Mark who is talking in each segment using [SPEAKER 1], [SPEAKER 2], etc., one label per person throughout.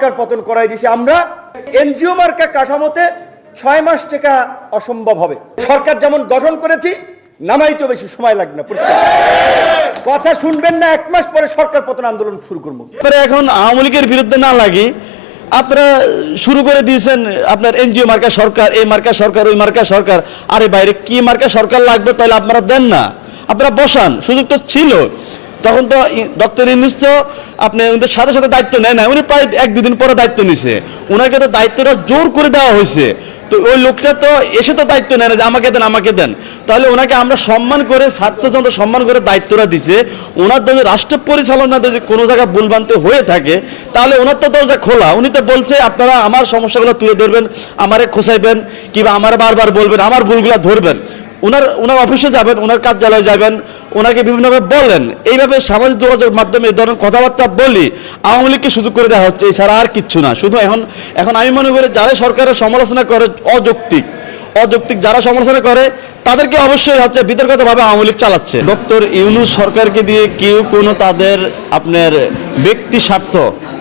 [SPEAKER 1] সরকার পতন করাই দিছে। আমরা এনজিও মার্কা কাঠামোতে ছয় মাস টাকা অসম্ভব হবে। সরকার যেমন গঠন করেছি, নামাইতেও বেশি সময় লাগবে না কথা শুনবেন না, এক মাস পরে সরকার পতন আন্দোলন শুরু করব।
[SPEAKER 2] এখন আওয়ামী লীগের বিরুদ্ধে না লাগি, আপনারা শুরু করে দিয়েছেন আপনার এনজিও মার্কা সরকার, এই মার্কা সরকার, ওই মার্কা সরকার। আরে বাইরে কি মার্কা সরকার লাগবে তাহলে আপনারা দেন না। আপনারা বসান, সুযোগ তো ছিল। তখন তো ডক্টর ইউনুস তো আপনি ওদের সাথে সাথে দায়িত্ব নেয় না উনি প্রায় এক দুদিন পরে দায়িত্ব নিছে। ওনাকে তো দায়িত্বটা জোর করে দেওয়া হয়েছে। তো ওই লোকটা তো এসে তো দায়িত্ব নেয় না যে আমাকে দেন আমাকে দেন। তাহলে ওনাকে আমরা সম্মান করে ছাত্রযন্ত্র সম্মান করে দায়িত্বটা দিছে। ওনার যদি রাষ্ট্র পরিচালনাতে যদি কোনো জায়গায় ভুলভ্রান্তি হয়ে থাকে, তাহলে ওনার তো দরজা খোলা। উনি তো বলছে, আপনারা আমার সমস্যাগুলো তুলে ধরবেন, আমারে খোঁচাইবেন, কিংবা আমার বারবার বলবেন, আমার ভুলগুলো ধরবেন। ওনার ওনার অফিসে যাবেন ওনার কার্যালয়ে যাবেন ওনাকে বিভিন্নভাবে বলেন এইভাবে সামাজিক যোগাযোগের মাধ্যমে এই ধরনের কথাবার্তা বলি, আওয়ামী লীগকে সুযোগ করে দেওয়া হচ্ছে, এছাড়া আর কিচ্ছু না। শুধু এখন এখন আমি মনে করি যারা সরকারের সমালোচনা করে, অযৌক্তিক অযৌক্তিক যারা সমালোচনা করে, তাদেরকে অবশ্যই হচ্ছে বিতর্কিতভাবে আওয়ামী লীগ চালাচ্ছে। ডক্টর ইউনুস সরকারকে দিয়ে কেউ কোনো তাদের আপনার ব্যক্তি স্বার্থ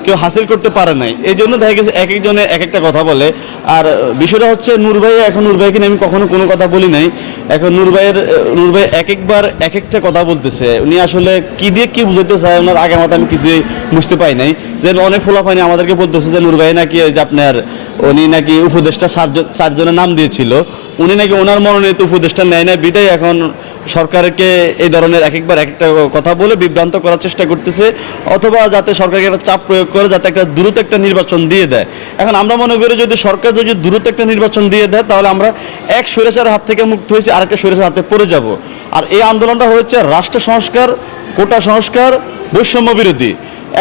[SPEAKER 2] কেউ হাসিল করতে পারে নাই। এই জন্য দেখা গেছে এক একজনে এক একটা কথা বলে। আর বিষয়টা হচ্ছে, নূর ভাই এখন নূর ভাইকে আমি কখনো কোনো কথা বলি নাই। এখন নূর ভাইয়ের, নূর ভাই এক একবার এক একটা কথা বলতেছে। উনি আসলে কি দিয়ে কি বুঝাতে চায়, ওনার আগে মাথা আমি কিছুই বুঝতে পাই নাই। যে অনেক ফোলাফানি আমাদেরকে বলতেছে যে, নূর ভাই নাকি যে আপনার, উনি নাকি উপদেষ্টা চারজন, চারজনের নাম দিয়েছিল। উনি নাকি ওনার মনোনীত উপদেষ্টা নেয় না বিদায় এখন সরকারকে এই ধরনের এক একবার এক একটা কথা বলে বিভ্রান্ত করার চেষ্টা করতেছে, অথবা যাতে সরকারকে একটা চাপ প্রয়োগ করে যাতে একটা দ্রুত একটা নির্বাচন দিয়ে দেয়। এখন আমরা মনে করি যদি সরকার যদি দ্রুত একটা নির্বাচন দিয়ে দেয়, তাহলে আমরা এক স্বৈরাচারের হাত থেকে মুক্ত হয়েছি, আরেকটা স্বৈরাচার হাতে পড়ে যাব। আর এই আন্দোলনটা হচ্ছে রাষ্ট্র সংস্কার, কোটা সংস্কার, বৈষম্য বিরোধী।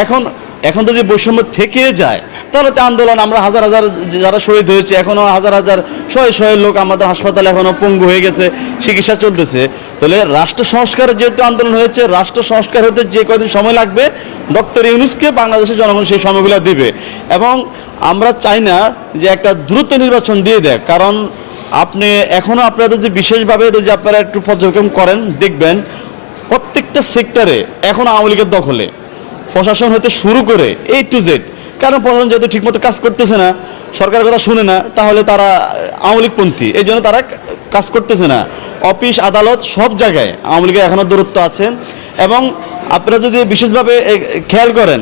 [SPEAKER 2] এখন এখন তো যদি বৈষম্য থেকে যায় তাহলে তো আন্দোলন, আমরা হাজার হাজার যারা শহীদ হয়েছে, এখনও হাজার হাজার শয়ে শয়ে লোক আমাদের হাসপাতালে এখনও পঙ্গু হয়ে গেছে, চিকিৎসা চলতেছে। তাহলে রাষ্ট্র সংস্কারের যেহেতু আন্দোলন হয়েছে, রাষ্ট্র সংস্কার হতে যে কয়দিন সময় লাগবে, ডক্টর ইউনুসকে বাংলাদেশের জনগণ সেই সময়গুলো দিবে। এবং আমরা চাই না যে একটা দ্রুত নির্বাচন দিয়ে দেয়, কারণ আপনি এখনও আপনাদের যে বিশেষভাবে যে আপনারা একটু পর্যবেক্ষণ করেন, দেখবেন প্রত্যেকটা সেক্টরে এখন আওয়ামী লীগের দখলে। প্রশাসন হতে শুরু করে এই টু জেড কারণ প্রশাসন যেহেতু ঠিকমতো কাজ করতেছে না, সরকারের কথা শুনে না, তাহলে তারা আওয়ামী লীগপন্থী এই জন্য তারা কাজ করতেছে না। অফিস, আদালত সব জায়গায় আওয়ামী লীগের এখনও দূরত্ব আছেন এবং আপনারা যদি বিশেষভাবে খেয়াল করেন,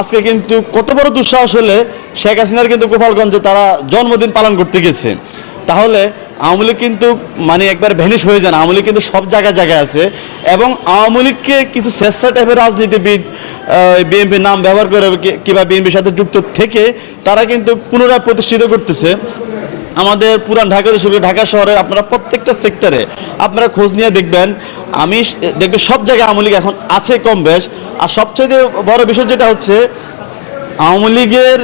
[SPEAKER 2] আজকে কিন্তু কত বড় দুঃসাহস হলে শেখ হাসিনার কিন্তু গোপালগঞ্জে তারা জন্মদিন পালন করতে গেছে। তাহলে আওয়ামী লীগ কিন্তু মানে একবার ভ্যানিশ হয়ে যান। আওয়ামী কিন্তু সব জায়গায় জায়গায় আছে। এবং আওয়ামী লীগকে কিছু স্বেচ্ছা টাইপের রাজনীতিবিদ বিএনপির নাম ব্যবহার করে কিংবা বিএনপির সাথে যুক্ত থেকে তারা কিন্তু পুনরায় প্রতিষ্ঠিত করতেছে। আমাদের পুরান ঢাকা শুরু ঢাকা শহরে আপনারা প্রত্যেকটা সেক্টরে আপনারা খোঁজ নিয়ে দেখবেন। আমি দেখবেন সব জায়গায় আওয়ামী লীগ এখন আছে কম বেশ। আর সবচেয়ে বড় বিষয় যেটা হচ্ছে, আওয়ামী লীগের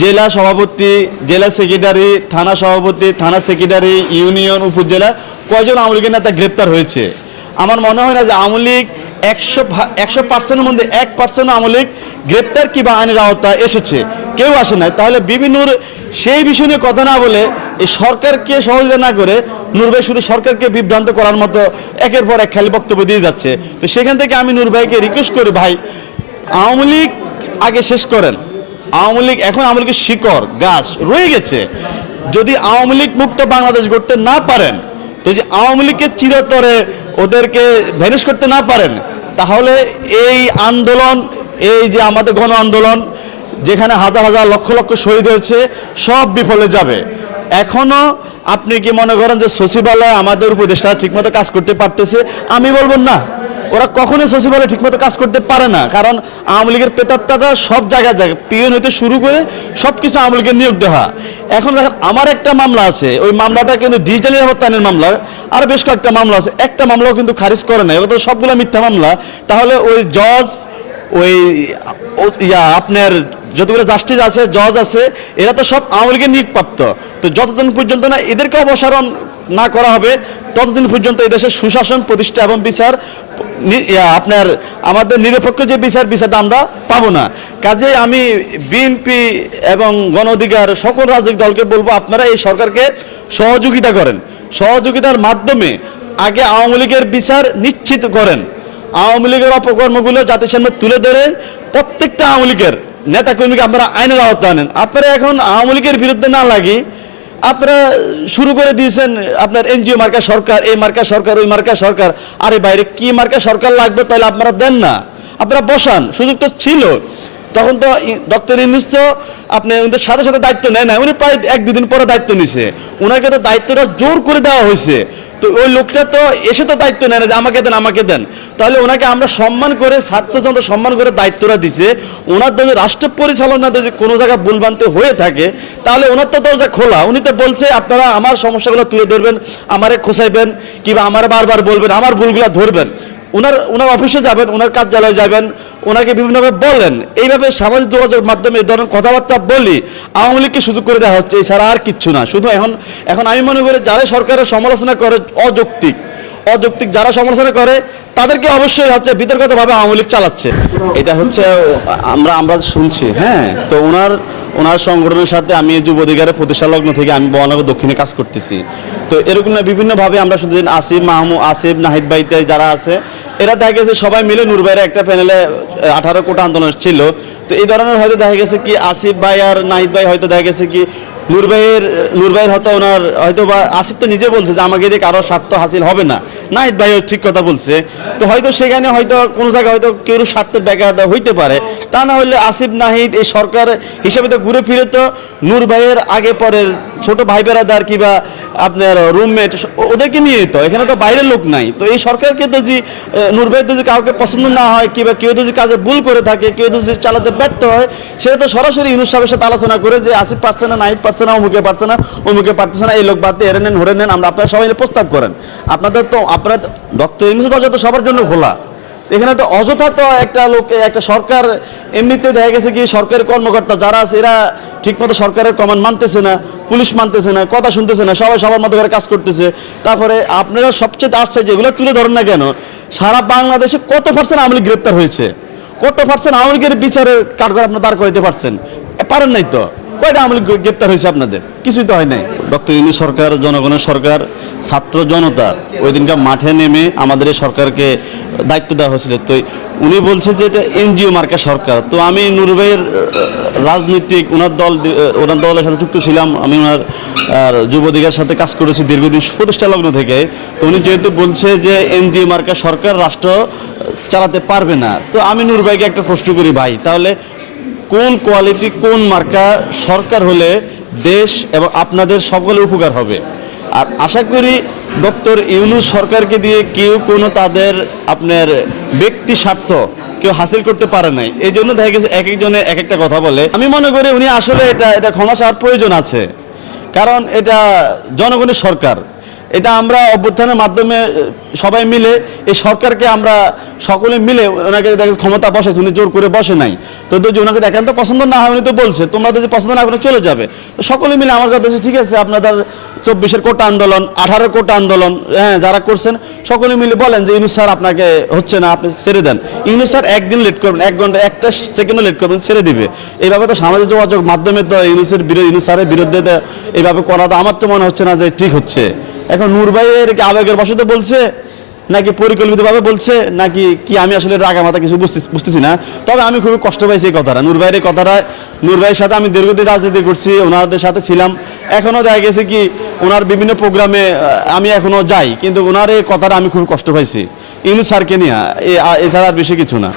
[SPEAKER 2] জেলা সভাপতি, জেলা সেক্রেটারি থানা সভাপতি, থানা সেক্রেটারি ইউনিয়ন উপজেলা কয়জন আওয়ামী লীগের নেতা গ্রেপ্তার হয়েছে? আমার মনে হয় না যে আওয়ামী লীগ একশো একশো পার্সেন্টের মধ্যে এক পার্সেন্ট আওয়ামী লীগ গ্রেপ্তার কিংবা আইনের আওতায় এসেছে। কেউ আসে নাই। তাহলে বিভিন্ন সেই বিষয় নিয়ে কথা না বলে এই সরকারকে সহযোগিতা না করে নূর ভাই শুধু সরকারকে বিভ্রান্ত করার মতো একের পর এক খালি বক্তব্য দিয়ে যাচ্ছে। তো সেখান থেকে আমি নূর ভাইকে রিকোয়েস্ট করি, ভাই, আওয়ামী লীগ আগে শেষ করেন। আওয়ামী লীগ এখন আওয়ামী লীগের শিকড়, গাছ, রয়ে গেছে। যদি আওয়ামী লীগ মুক্ত বাংলাদেশ গড়তে না পারেন, তো যে আওয়ামী লীগকে চিরতরে ওদেরকে ভ্যানিশ করতে না পারেন, তাহলে এই আন্দোলন, এই যে আমাদের গণ আন্দোলন, যেখানে হাজার হাজার লক্ষ লক্ষ শহীদ হয়েছে, সব বিফলে যাবে। এখনও আপনি কি মনে করেন যে সচিবালয় আমাদের উপদেষ্টা ঠিকমতো কাজ করতে পারতেছে? আমি বলব না। ওরা কখনোই সচিবালয় ঠিকমতো কাজ করতে পারে না। কারণ আওয়ামী লীগের পেতাত্তাটা সব জায়গায় জায়গায় পিএন হইতে শুরু করে সব কিছু আওয়ামী লীগের নিয়োগ দেওয়া। এখন দেখেন, আমার একটা মামলা আছে, ওই মামলাটা কিন্তু ডিজিটাল নিরাপত্তায়নের মামলা, আর বেশ কয়েকটা মামলা আছে। একটা মামলাও কিন্তু খারিজ করে না এগুলো তো সবগুলো মিথ্যা মামলা। তাহলে ওই জজ, ওই ইয়া, আপনার যতগুলো জাস্টিস আছে, জজ আছে, এরা তো সব আওয়ামী লীগের নিয়োগপ্রাপ্ত। তো যতদিন পর্যন্ত না, এদেরকে অপসারণ না করা হবে, ততদিন পর্যন্ত এই দেশের সুশাসন, প্রতিষ্ঠা এবং বিচার আপনার আমাদের নিরপেক্ষ যে বিচার, বিচারটা আমরা পাবো না। কাজে আমি বিএনপি এবং গণ অধিকার সকল রাজনৈতিক দলকে বলব, আপনারা এই সরকারকে সহযোগিতা করেন। সহযোগিতার মাধ্যমে আগে আওয়ামী লীগের বিচার নিশ্চিত করেন। আওয়ামী লীগের অপকর্মগুলো জাতির সামনে তুলে ধরে প্রত্যেকটা আওয়ামী লীগের নেতা কর্মীকে আপনারা আইনের আওতায় আনেন। আপনারা এখন আওয়ামী লীগের বিরুদ্ধে না লাগি আপনারা শুরু করে দিয়েছেন আপনার এনজিও মার্কা সরকার, এই মার্কা সরকার, ওই মার্কা সরকার। আরে বাইরে কি মার্কা সরকার লাগবে তাহলে আপনারা দেন না। আপনারা বসান, সুযোগ তো ছিল। তখন তো ডক্টর ইউনুস তো আপনি ওদের সাথে সাথে দায়িত্ব নেয় না উনি প্রায় এক দুদিন পরে দায়িত্ব নিছে। ওনাকে তো দায়িত্বটা জোর করে দেওয়া হয়েছে। তো ওই লোকটা তো এসে তো দায়িত্ব নেয় না যে আমাকে দেন আমাকে দেন। তাহলে ওনাকে আমরা সম্মান করে ছাত্রযন্ত্র সম্মান করে দায়িত্বটা দিছে। ওনার যদি রাষ্ট্র পরিচালনা যদি কোনো জায়গায় ভুলভ্রান্তি হয়ে থাকে, তাহলে ওনার তো দরজা খোলা। উনি তো বলছে, আপনারা আমার সমস্যাগুলো তুলে ধরবেন, আমারে খোঁচাইবেন কিংবা আমার বারবার বলবেন, আমার ভুলগুলো ধরবেন। ওনার ওনার অফিসে যাবেন ওনার কার্যালয়ে যাবেন ওনাকে বিভিন্নভাবে বলেন এইভাবে সামাজিক যোগাযোগ মাধ্যমে এই ধরনের কথাবার্তা বলি, আওয়ামী লীগকে সুযোগ করে দেওয়া হচ্ছে, এছাড়া আর কিচ্ছু না। শুধু এখন এখন আমি মনে করি যারা সরকারের সমালোচনা করে, অযৌক্তিক অযৌক্তিক যারা সমালোচনা করে, তাদেরকে অবশ্যই হচ্ছে বিতর্কিতভাবে আওয়ামী লীগ চালাচ্ছে। এটা হচ্ছে, আমরা আমরা শুনছি হ্যাঁ? তো ওনার ওনার সংগঠনের সাথে আমি যুব অধিকারের প্রতিষ্ঠা লগ্ন থেকে আমি বহনগর দক্ষিণে কাজ করতেছি। তো এরকম বিভিন্নভাবে আমরা শুধু আসিফ মাহমুদ আসিফ নাহিদ ভাইতে যারা আছে এরা দেখা গেছে সবাই মিলে নূরবাইয়ের একটা প্যানেলে আঠারো কোটা আন্দোলন ছিল। তো এই ধরনের হয়তো দেখা গেছে কি আসিফ ভাই আর নাহিদ ভাই হয়তো দেখা গেছে কি নূরবাইয়ের নূরবাইয়ের হয়তো ওনার হয়তো বা আসিফ তো নিজে বলছে যে আমাকে দিয়ে কারও স্বার্থ হাসিল হবে না। নাহিদ ভাইও ঠিক কথা বলছে। তো হয়তো সেখানে হয়তো কোনো জায়গায় হয়তো কেউ স্বার্থের ব্যাঘাত হইতে পারে। তা না হলে আসিফ, নাহিদ এই সরকার হিসেবে তো ঘুরে ফিরে তো নূর ভাইয়ের আগে পরের ছোট ভাই বেড়াদার কিংবা আপনার রুমমেট ওদেরকে নিয়ে তো এখানে তো বাইরের লোক নাই। তো এই সরকারকে তো যে আহ, যদি কাউকে পছন্দ না হয় কিংবা কেউ যদি কাজে ভুল করে থাকে কেউ যদি চালাতে ব্যর্থ হয় সেটা তো সরাসরি ইউনুস সাহেবের সাথে আলোচনা করে যে আসিফ পারছে না নাহিদ পারছে না অমুকে পারছে না অমুকে পারছে না এই লোক বাদ দিয়ে এড়ে নেন হরে নেন আমরা আপনারা সবাই প্রস্তাব করেন। আপনাদের তো আপনারা ডক্টর ইউনুস দরজা তো সবার জন্য খোলা। তো এখানে তো অযথা তো একটা লোক, একটা সরকার এমনিতে দেখা গেছে কি সরকারি কর্মকর্তা যারা আছে, এরা ঠিকমতো সরকারের কমান্ড মানতেছে না, পুলিশ মানতেছে না, কথা শুনতেছে না, সবাই সবার মতো করে কাজ করতেছে। তারপরে আপনারা সবচেয়ে আসছে যেগুলো তুলে ধরেন না কেন? সারা বাংলাদেশে কত পার্সেন্ট আওয়ামী লীগ গ্রেপ্তার হয়েছে? কত পার্সেন্ট আওয়ামী লীগের বিচারের কাঠগড় আপনার দাঁড় করাইতে পারছেন? পারেন নাই তো। কয়টা আওয়ামী গ্রেপ্তার হয়েছে আপনাদের? কিছুই তো হয় নাই। ডক্টর ইউনি সরকার জনগণের সরকার ছাত্র জনতা ওই দিনকার মাঠে নেমে আমাদের এই সরকারকে দায়িত্ব দেওয়া হয়েছিল। তো উনি বলছে যে এটা এনজিও মার্কা সরকার। তো আমি নুরভাইয়ের আহ, রাজনৈতিক ওনার দল ওনার দলের সাথে যুক্ত ছিলাম। আমি ওনার যুবদিকের সাথে কাজ করেছি দীর্ঘদিন প্রতিষ্ঠা লগ্ন থেকে। তো উনি যেহেতু বলছে যে এনজিও মার্কা সরকার রাষ্ট্র চালাতে পারবে না। তো আমি নুরভাইকে একটা প্রশ্ন করি ভাই তাহলে কোন কোয়ালিটি, কোন মার্কা সরকার হলে দেশ এবং আপনাদের সকলে উপকার হবে। আর আশা করি ডক্টর ইউনুস সরকারকে দিয়ে কেউ কোনো তাদের আপনার ব্যক্তি স্বার্থ কেউ হাসিল করতে পারে নাই। এই জন্য দেখা গেছে এক একজনে এক একটা কথা বলে। আমি মনে করি উনি আসলে এটা এটা ক্ষমা চাওয়ার প্রয়োজন আছে। কারণ এটা জনগণের সরকার। এটা আমরা অভ্যুত্থানের মাধ্যমে সবাই মিলে, এই সরকারকে আমরা সকলে মিলে ওনাকে দেখে ক্ষমতা বসেছে উনি জোর করে বসে নাই। তো যদি ওনাকে দেখেন তো পছন্দ না হয়, উনি তো বলছে, তোমরা যদি পছন্দ না করে চলে যাবে। তো সকলে মিলে আমার কথা ঠিক আছে, আপনাদের চব্বিশের কোটা আন্দোলন, আঠারো কোটা আন্দোলন হ্যাঁ যারা করছেন, সকলে মিলে বলেন যে ইউনুস স্যার আপনাকে হচ্ছে না, আপনি ছেড়ে দেন। ইউনুস স্যার একদিন লেট করবেন, এক ঘণ্টা, একটা সেকেন্ডও লেট করবেন, ছেড়ে দিবে। এইভাবে তো সামাজিক যোগাযোগ মাধ্যমে তো ইউনুসের বিরোধী ইউনুস স্যারের বিরুদ্ধে এইভাবে করা তো, আমার তো মনে হচ্ছে না যে ঠিক হচ্ছে। এখন নূর ভাইয়ের কি আবেগের বসতে বলছে? নাকি পরিকল্পিতভাবে বলছে? নাকি কি আমি আসলে রাগা মাথা কিছু বুঝতে বুঝতেছি না? তবে আমি খুবই কষ্ট পাইছি এই কথাটা। নূর ভাইয়ের কথাটা, নূর ভাইয়ের সাথে আমি দীর্ঘদিন রাজনীতি করছি, ওনাদের সাথে ছিলাম। এখনও দেখা গেছে কি, ওনার বিভিন্ন প্রোগ্রামে আমি এখনও যাই। কিন্তু ওনার এই কথাটা আমি খুব কষ্ট পাইছি। ইউনুস স্যারকে নিয়ে এছাড়া আর বেশি কিছু না।